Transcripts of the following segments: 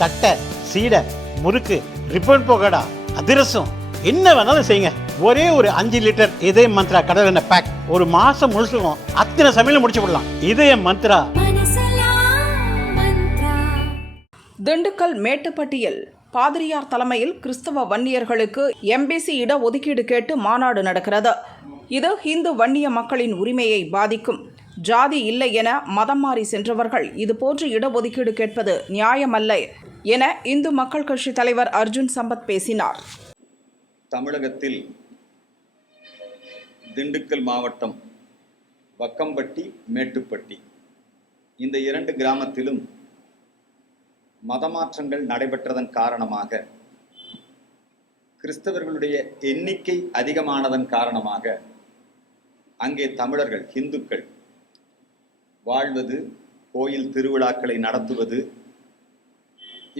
தட்டை, சீடை, முறுக்கு, ரிப்பன் பக்கோடா, அதிரசம், என்ன வேணாலும் செய்யுங்க. ஒரே ஒரு 5 லிட்டர் இதய மந்த்ரா கடல் எண்ணெய் பேக் ஒரு மாசம் முழுசுக்கும் அத்தனை சமையல் முடிச்சு விடலாம். இதய மந்த்ரா. திண்டுக்கல் மேட்டுப்பட்டியில் பாதிரியார் தலைமையில் கிறிஸ்தவ வன்னியர்களுக்கு எம்பிசி இடஒதுக்கீடு கேட்டு மாநாடு நடக்கிறது. இது இந்து வன்னிய மக்களின் உரிமையை பாதிக்கும். ஜாதி இல்லை என மதம் மாறி சென்றவர்கள் இதுபோன்று இடஒதுக்கீடு கேட்பது நியாயமல்ல என இந்து மக்கள் கட்சி தலைவர் அர்ஜுன் சம்பத் பேசினார். தமிழகத்தில் திண்டுக்கல் மாவட்டம் வக்கம்பட்டி, மேட்டுப்பட்டி இந்த 2 கிராமத்திலும் மதமாற்றங்கள் நடைபெற்றதன் காரணமாக, கிறிஸ்தவர்களுடைய எண்ணிக்கை அதிகமானதன் காரணமாக அங்கே தமிழர்கள், இந்துக்கள் வாழ்வது, கோயில் திருவிழாக்களை நடத்துவது,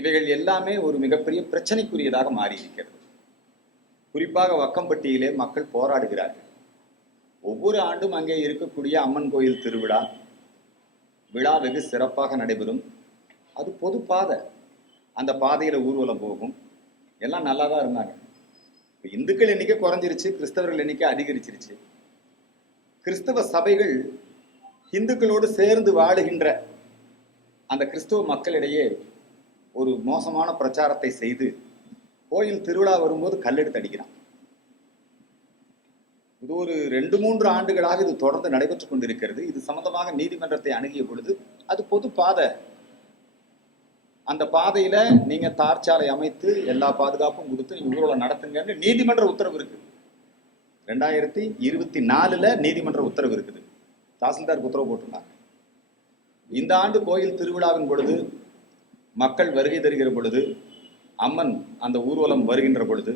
இவைகள் எல்லாமே ஒரு மிகப்பெரிய பிரச்சனைக்குரியதாக மாறியிருக்கிறது. குறிப்பாக வக்கம்பட்டியிலே மக்கள் போராடுகிறார்கள். ஒவ்வொரு ஆண்டும் அங்கே இருக்கக்கூடிய அம்மன் கோயில் திருவிழா விழா வெகு சிறப்பாக நடைபெறும். அது பொது பாதை, அந்த பாதையில் ஊர்வலம் போகும், எல்லாம் நல்லா தான் இருந்தாங்க. இப்போ இந்துக்கள் எண்ணிக்கை குறைஞ்சிருச்சு, கிறிஸ்தவர்கள் எண்ணிக்கை அதிகரிச்சிருச்சு. கிறிஸ்தவ சபைகள் இந்துக்களோடு சேர்ந்து வாழுகின்ற அந்த கிறிஸ்தவ மக்களிடையே ஒரு மோசமான பிரச்சாரத்தை செய்து கோயில் திருவிழா வரும்போது கல்லெடுத்து அடிக்கிறான். இது ஒரு 2-3 ஆண்டுகளாக இது தொடர்ந்து நடைபெற்றுக் கொண்டிருக்கிறது. இது சம்பந்தமாக நீதிமன்றத்தை அணுகிய பொழுது அது பொது பாதை, அந்த பாதையில நீங்க தார்ச்சாலை அமைத்து எல்லா பாதுகாப்பும் கொடுத்து நீங்க ஊர்வலம் நடத்துங்கன்னு நீதிமன்ற உத்தரவு இருக்கு. 2024 நீதிமன்ற உத்தரவு இருக்குது. தாசில்தாருக்கு உத்தரவு போட்டிருந்தாங்க. இந்த ஆண்டு கோயில் திருவிழாவின் பொழுது மக்கள் வருகை தருகிற பொழுது, அம்மன் அந்த ஊர்வலம் வருகின்ற பொழுது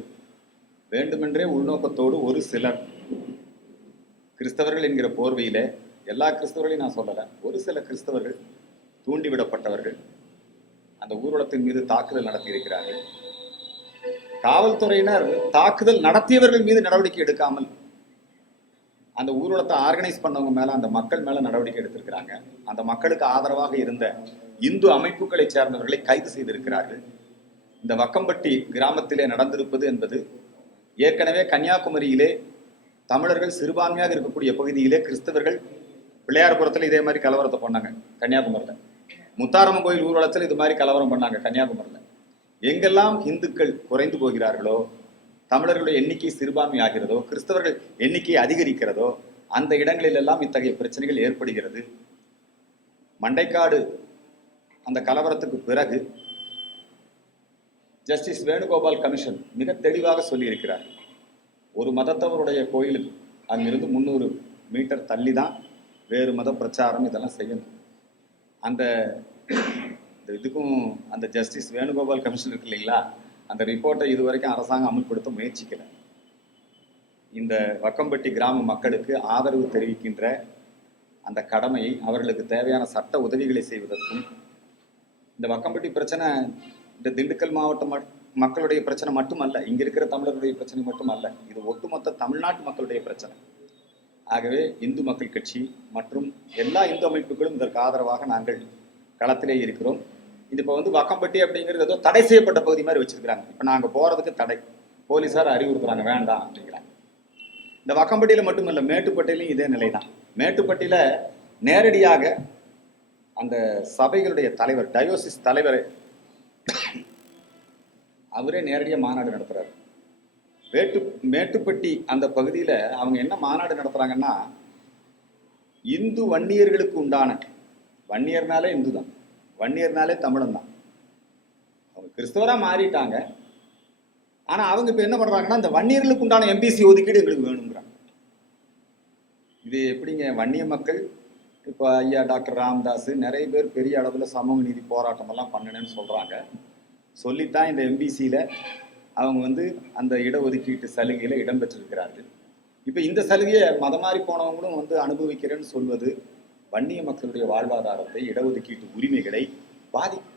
வேண்டுமென்றே உள்நோக்கத்தோடு ஒரு சிலர் கிறிஸ்தவர்கள் என்கிற போர்வையில, எல்லா கிறிஸ்தவர்களையும் நான் சொல்லலை, ஒரு சில கிறிஸ்தவர்கள் தூண்டிவிடப்பட்டவர்கள் அந்த ஊர்வலத்தின் மீது தாக்குதல் நடத்தி இருக்கிறார்கள். காவல்துறையினர் தாக்குதல் நடத்தியவர்கள் மீது நடவடிக்கை எடுக்காமல் அந்த ஊர்வலத்தை ஆர்கனைஸ் பண்ணவங்க மேல, அந்த மக்கள் மேல நடவடிக்கை எடுத்திருக்கிறாங்க. அந்த மக்களுக்கு ஆதரவாக இருந்த இந்து அமைப்புகளை சேர்ந்தவர்களை கைது செய்திருக்கிறார்கள். இந்த வக்கம்பட்டி கிராமத்திலே நடந்திருப்பது என்பது ஏற்கனவே கன்னியாகுமரியிலே தமிழர்கள் சிறுபான்மையாக இருக்கக்கூடிய பகுதியிலே கிறிஸ்தவர்கள் பிள்ளையார்புரத்தில் இதே மாதிரி கலவரத்தை பண்ணாங்க. கன்னியாகுமரியில் முத்தாரம்மன் கோயில் ஊர்வலத்தில் இது மாதிரி கலவரம் பண்ணாங்க. கன்னியாகுமரியில் எங்கெல்லாம் இந்துக்கள் குறைந்து போகிறார்களோ, தமிழர்களுடைய எண்ணிக்கை சிறுபான்மை ஆகிறதோ, கிறிஸ்தவர்கள் எண்ணிக்கை அதிகரிக்கிறதோ, அந்த இடங்களிலெல்லாம் இத்தகைய பிரச்சனைகள் ஏற்படுகிறது. மண்டைக்காடு அந்த கலவரத்துக்கு பிறகு ஜஸ்டிஸ் வேணுகோபால் கமிஷன் மிக தெளிவாக சொல்லியிருக்கிறார். ஒரு மதத்தவருடைய கோயிலுக்கு அங்கிருந்து 300 மீட்டர் தள்ளி தான் வேறு மத பிரச்சாரம் இதெல்லாம் செய்யணும். அந்த இதுக்கும் அந்த ஜஸ்டிஸ் வேணுகோபால் கமிஷன் இருக்கு இல்லைங்களா, அந்த ரிப்போர்ட்டை இதுவரைக்கும் அரசாங்கம் அமல்படுத்த முயற்சிக்கல. இந்த வக்கம்பட்டி கிராம மக்களுக்கு ஆதரவு தெரிவிக்கின்ற அந்த கடமையை, அவர்களுக்கு தேவையான சட்ட உதவிகளை செய்வதற்கும், இந்த வக்கம்பட்டி பிரச்சனை இந்த திண்டுக்கல் மாவட்ட மக்களுடைய பிரச்சனை மட்டுமல்ல, இங்க இருக்கிற தமிழர்களுடைய பிரச்சனை மட்டுமல்ல, இது ஒட்டுமொத்த தமிழ்நாட்டு மக்களுடைய பிரச்சனை. ஆகவே இந்து மக்கள் கட்சி மற்றும் எல்லா இந்து அமைப்புகளும் இதற்கு ஆதரவாக நாங்கள் களத்திலே இருக்கிறோம். இது இப்போ வக்கம்பட்டி அப்படிங்கிறது ஏதோ தடை செய்யப்பட்ட பகுதி மாதிரி வச்சிருக்கிறாங்க. இப்போ நாங்கள் போறதுக்கு தடை, போலீஸார் அறிவுறுத்துறாங்க வேண்டாம் அப்படிங்கிறாங்க. இந்த வக்கம்பட்டியில மட்டுமல்ல, மேட்டுப்பட்டியிலும் இதே நிலை தான். மேட்டுப்பட்டியில நேரடியாக அந்த சபைகளுடைய தலைவர், டயோசிஸ் தலைவர், அவரே நேரடியாக மாநாடு நடத்துறாரு. மேட்டுப்பட்டி அந்த பகுதியில் அவங்க என்ன மாநாடு நடத்துறாங்கன்னா, இந்து வன்னியர்களுக்கு உண்டான, வன்னியர்னாலே இந்து தான், வன்னியர்னாலே தமிழன் தான். அவங்க கிறிஸ்தவரா மாறிட்டாங்க. ஆனா அவங்க இப்ப என்ன பண்றாங்கன்னா, இந்த வன்னியர்களுக்கு உண்டான எம்பிசி ஒதுக்கீடு எங்களுக்கு வேணுங்கிறாங்க. இது எப்படிங்க? வன்னிய மக்கள் இப்போ ஐயா டாக்டர் ராமதாஸ் நிறைய பேர் பெரிய அளவில் சமூக நீதி போராட்டம் எல்லாம் பண்ணினேன்னு சொல்றாங்க. சொல்லித்தான் இந்த எம்பிசியில அவங்க அந்த இடஒதுக்கீட்டு சலுகையில இடம்பெற்றிருக்கிறார்கள். இப்போ இந்த சலுகையை மதமாறி போனவங்களும் அனுபவிக்கிறேன்னு சொல்வது வன்னிய மக்களுடைய வாழ்வாதாரத்தை, இடஒதுக்கீட்டு உரிமைகளை பாதிக்கும்.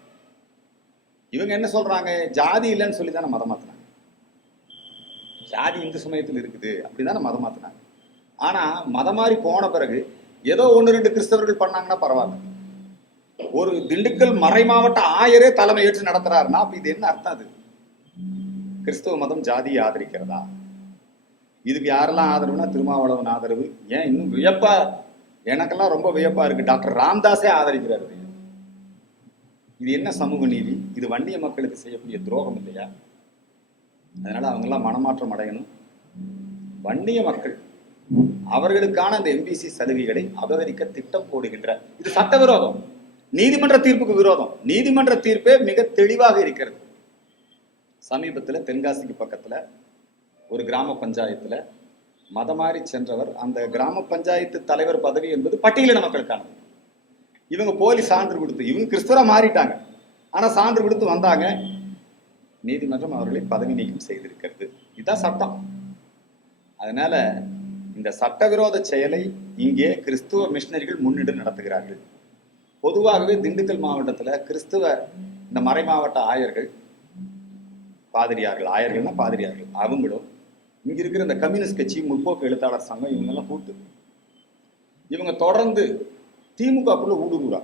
இவங்க என்ன சொல்றாங்க? ஜாதி இல்லைன்னு சொல்லி தானே மதம் மாத்தினாங்க. ஜாதி இந்து சமயத்தில் இருக்குது அப்படிதானே மதம் மாத்தினாங்க. ஆனா மதம் மாறி போன பிறகு ஏதோ 1-2 கிறிஸ்தவர்கள் பண்ணாங்கன்னா பரவாயில்ல, ஒரு திண்டுக்கல் மறை மாவட்ட ஆயரே தலைமை ஏற்று நடத்துறாருன்னா அப்ப இது என்ன அர்த்தம்? அது கிறிஸ்தவ மதம் ஜாதியை ஆதரிக்கிறதா? இதுக்கு யாரெல்லாம் ஆதரவுனா திருமாவளவன் ஆதரவு. ஏன் இன்னும் வியப்பா, எனக்கெல்லாம் ரொம்ப வியப்பா இருக்கு, டாக்டர் ராம்தாஸே ஆதரிக்கிறாரு. இது என்ன சமூக நீதி? இது வன்னிய மக்களுக்கு செய்யக்கூடிய துரோகம் இல்லையா? அதனால அவங்க எல்லாம் மனமாற்றம் அடையணும். வன்னிய மக்கள் அவர்களுக்கான அந்த எம்பிசி சலுகைகளை அபகரிக்க திட்டம் போடுகின்ற இது சட்டவிரோதம், நீதிமன்ற தீர்ப்புக்கு விரோதம். நீதிமன்ற தீர்ப்பே மிக தெளிவாக இருக்கிறது. சமீபத்துல தென்காசிக்கு பக்கத்துல ஒரு கிராம பஞ்சாயத்துல மதமாறி சென்றவர், அந்த கிராம பஞ்சாயத்து தலைவர் பதவி என்பது பட்டியலின மக்களுக்கானது. இவங்க போலி சான்று கொடுத்து, இவங்க கிறிஸ்தவரா மாறிட்டாங்க, ஆனா சான்று கொடுத்து வந்தாங்க, நீதிமன்றம் அவர்களை பதவி நீக்கம் செய்திருக்கிறது. இதுதான் சட்டம். அதனால இந்த சட்டவிரோத செயலை இங்கே கிறிஸ்துவ மிஷனரிகள் முன்னிட்டு நடத்துகிறார்கள். பொதுவாகவே திண்டுக்கல் மாவட்டத்துல கிறிஸ்துவ இந்த மறை மாவட்ட ஆயர்கள், பாதிரியார்கள், ஆயர்கள்னா பாதிரியார்கள், அவங்களும் இங்க இருக்கிற இந்த கம்யூனிஸ்ட் கட்சி, முற்போக்கு எழுத்தாளர் சங்கம், இவங்க எல்லாம் கூட்டு இவங்க தொடர்ந்து திமுகக்குள்ள ஊடுருவா.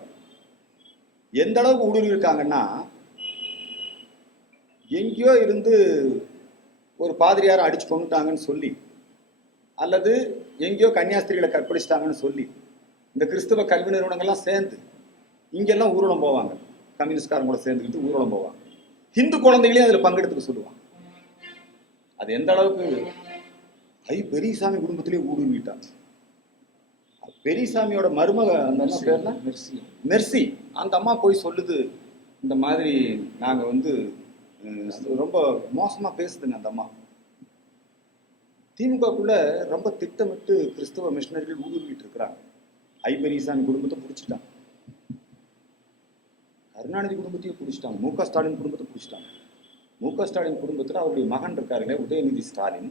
எந்த அளவுக்கு ஊடுருவி இருக்காங்கன்னா, எங்கேயோ இருந்து ஒரு பாதிரியாரை அடிச்சு கொண்டுட்டாங்கன்னு சொல்லி, அல்லது எங்கேயோ கன்னியாஸ்திரிகளை கற்பழிச்சிட்டாங்கன்னு சொல்லி இந்த கிறிஸ்தவ கல்வி நிறுவனங்கள்லாம் சேர்ந்து இங்கெல்லாம் ஊர்வலம் போவாங்க. கம்யூனிஸ்ட்காரங்க கூட சேர்ந்துக்கிட்டு ஊர்வலம் போவாங்க. ஹிந்து குழந்தைகளையும் அதில் பங்கெடுத்துக்க சொல்லுவாங்க. அது எந்த அளவுக்கு பெரியசாமி குடும்பத்திலேயே ஊடுருவிட்டாங்க. பெரியசாமியோட மருமக அந்த அம்மா பேர்னா மெர்சி, அந்த அம்மா போய் சொல்லுது, இந்த மாதிரி நாங்க வந்து ரொம்ப மோசமா பேசுதுங்க அந்த அம்மா. திமுகக்குள்ள ரொம்ப திட்டமிட்டு கிறிஸ்தவ மிஷனரிகள் ஊடுருவிட்டு இருக்கிறாங்க. பெரியசாமி குடும்பத்தை பிடிச்சிட்டாங்க, கருணாநிதி குடும்பத்தையும் பிடிச்சிட்டாங்க, மு.க. ஸ்டாலின் குடும்பத்தை பிடிச்சிட்டாங்க. மு.க. ஸ்டாலின் குடும்பத்தில் அவருடைய மகன் இருக்காருல்ல, உதயநிதி ஸ்டாலின்,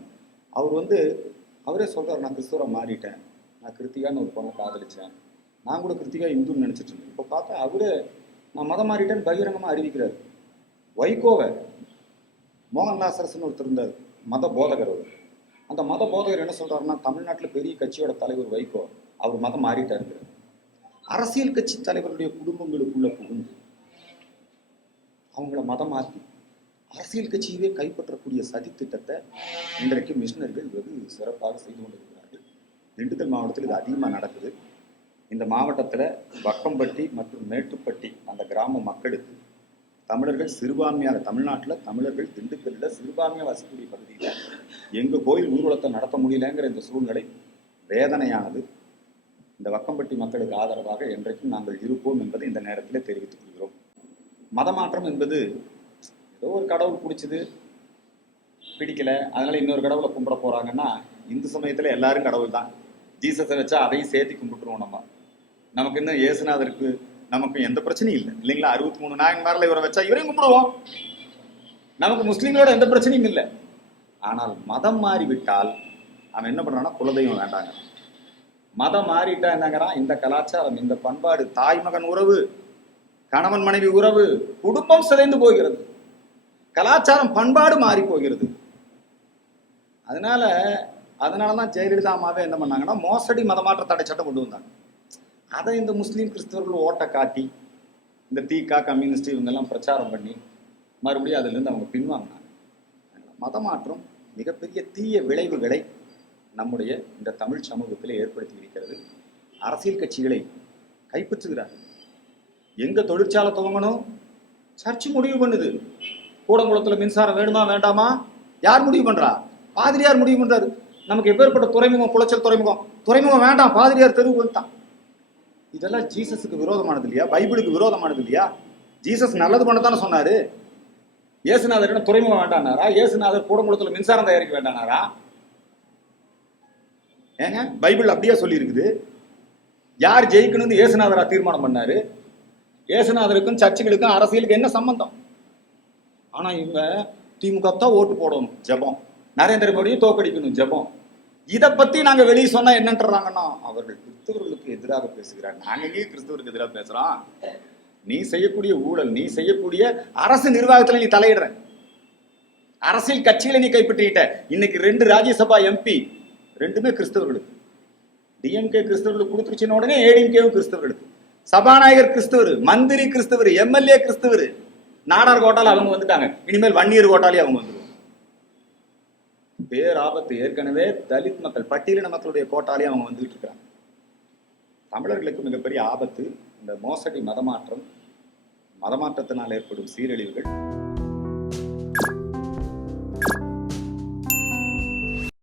அவர் வந்து அவரே சொல்றாரு, நான் கிறிஸ்தவரை மாறிட்டேன், நான் கிருத்திகான்னு ஒரு பொண்ணை காதலிச்சேன், நான் கூட கிருத்திகா இந்துன்னு நினைச்சிட்டு இருந்தேன், இப்போ பார்த்தா அவரே நான் மதம் மாறிட்டேன்னு பகிரங்கமாக அறிவிக்கிறார். வைகோவை, மோகன் லாசரஸ்ன்னு ஒருத்தர் இருந்தார், மத போதகர். அவர் அந்த மத போதகர் என்ன சொல்றாருன்னா, தமிழ்நாட்டில் பெரிய கட்சியோட தலைவர் வைகோ, அவர் மதம் மாறிட்டாருங்கிறார். அரசியல் கட்சி தலைவர்களுடைய குடும்பங்களுக்குள்ள புகுந்து அவங்கள மதம் மாற்றி அரசியல் கட்சியவே கைப்பற்றக்கூடிய சதி திட்டத்தை இன்றைக்கு மிஷனர்கள் வெகு சிறப்பாக செய்து கொண்டிருக்கிறார்கள். திண்டுக்கல் மாவட்டத்தில் இது அதிகமாக நடக்குது. இந்த மாவட்டத்தில் வக்கம்பட்டி மற்றும் மேட்டுப்பட்டி அந்த கிராம மக்களுக்கு தமிழர்கள் சிறுபான்மையாக, தமிழ்நாட்டில் தமிழர்கள் திண்டுக்கல்லில் சிறுபான்மையாக வசிக்கக்கூடிய பகுதியில் எங்கள் கோயில் ஊர்வலத்தை நடத்த முடியலங்கிற இந்த சூழ்நிலை வேதனையானது. இந்த வக்கம்பட்டி மக்களுக்கு ஆதரவாக என்றைக்கும் நாங்கள் இருப்போம் என்பதை இந்த நேரத்தில் தெரிவித்துக் கொள்கிறோம். மதமாற்றம் என்பது ஏதோ ஒரு கடவுள் பிடிச்சது, பிடிக்கல, அதனால இன்னொரு கடவுளை கும்பிட போறாங்கன்னா, இந்து சமயத்துல எல்லாரும் கடவுள் தான். ஜீசஸை வச்சா அதையும் சேர்த்து கும்பிட்டுருவோம். நமக்கு இன்னும் இயேசுநாதருக்கு நமக்கு எந்த பிரச்சனையும் இல்லை இல்லைங்களா? 63 நாயன்மார்ல இவரை வச்சா இவரையும் கும்பிடுவோம். நமக்கு முஸ்லீம்களோட எந்த பிரச்சனையும் இல்லை. ஆனால் மதம் மாறிவிட்டால் அவன் என்ன பண்றான்னா, குலதெய்வம் வேண்டாங்க. மதம் மாறிட்டா என்னங்கிறான், இந்த கலாச்சாரம், இந்த பண்பாடு, தாய் மகன் உறவு, கணவன் மனைவி உறவு, குடும்பம் சிதைந்து போகிறது, கலாச்சாரம் பண்பாடு மாறி போகிறது. அதனாலதான் ஜெயலலிதா அம்மாவே என்ன பண்ணாங்கன்னா, மோசடி மதமாற்ற தடை சட்டம் கொண்டு வந்தாங்க. அதை இந்த முஸ்லீம் கிறிஸ்தவர்கள் ஓட்ட காட்டி, இந்த தீகா கம்யூனிஸ்ட் இவங்கெல்லாம் பிரச்சாரம் பண்ணி மறுபடியும் அதுல இருந்து அவங்க பின்வாங்கினாங்க. மதமாற்றம் மிகப்பெரிய தீய விளைவுகளை நம்முடைய இந்த தமிழ் சமூகத்தில் ஏற்படுத்தி இருக்கிறது. அரசியல் கட்சிகளை கைப்பற்றுகிறார். எங்க தொழிற்சாலை துவங்கணும், சர்ச்சு முடிவு பண்ணுது. கூடங்குளத்துல மின்சாரம் வேணுமா வேண்டாமா யார் முடிவு பண்றா? பாதிரியார் முடிவு பண்றாரு. நமக்கு எப்பேற்பட்ட துறைமுகம், குளச்சல் துறைமுகம் வேண்டாம், பாதிரியார் தெருவுக்கு வந்துட்டான். இதெல்லாம் ஜீசஸுக்கு விரோதமானது இல்லையா? பைபிளுக்கு விரோதமானது இல்லையா? ஜீசஸ் நல்லது பண்ணத்தானே சொன்னாரு. இயேசுநாதர் என்ன துறைமுகம் வேண்டானாரா? இயேசுநாதர் கூடங்குளத்துல மின்சாரம் தயாரிக்க வேண்டானாரா? ஏங்க, பைபிள் அப்படியே சொல்லி இருக்குது. யார் ஜெயிக்கணும்னு இயேசுநாதரா தீர்மானம் பண்ணாரு? இயேசுநாதருக்கும் சர்ச்சுகளுக்கும் அரசியலுக்கு என்ன சம்பந்தம்? ஆனா இவங்க திமுக தான் ஓட்டு போடணும், ஜபம். நரேந்திர மோடியை தோக்கடிக்கணும், ஜபம். இதை பத்தி நாங்க வெளியே சொன்னா என்னன்றாங்கன்னா, அவர்கள் கிறிஸ்தவர்களுக்கு எதிராக பேசுகிறார். நாங்க எங்கே கிறிஸ்தவருக்கு எதிராக பேசுறோம்? நீ செய்யக்கூடிய ஊழல், நீ செய்யக்கூடிய அரசு நிர்வாகத்துல நீ தலையிடுற, அரசியல் கட்சிகளை நீ கைப்பற்றிட்ட. இன்னைக்கு 2 ராஜ்யசபா எம்பி ரெண்டுமே கிறிஸ்தவர்களுக்கு. டிஎம்கே கிறிஸ்தவர்களுக்கு கொடுத்துருச்சுன்னு உடனே ஏடிஎம்கேவும் கிறிஸ்தவர்களுக்கு. சபாநாயகர் கிறிஸ்தவர், மந்திரி கிறிஸ்தவர், எம்எல்ஏ கிறிஸ்தவர். நாடார் கோட்டால அவங்க வந்துட்டாங்க, இனிமேல் வன்னியர் கோட்டாலே அவங்க வந்துடும். பேராபத்து. ஏற்கனவே தலித் மக்கள், பட்டியலின மக்களுடைய கோட்டாலே அவங்க வந்துட்டு இருக்காங்க. தமிழர்களுக்கு மிகப்பெரிய ஆபத்து இந்த மோசடி மதமாற்றம், மதமாற்றத்தினால் ஏற்படும் சீரழிவுகள்.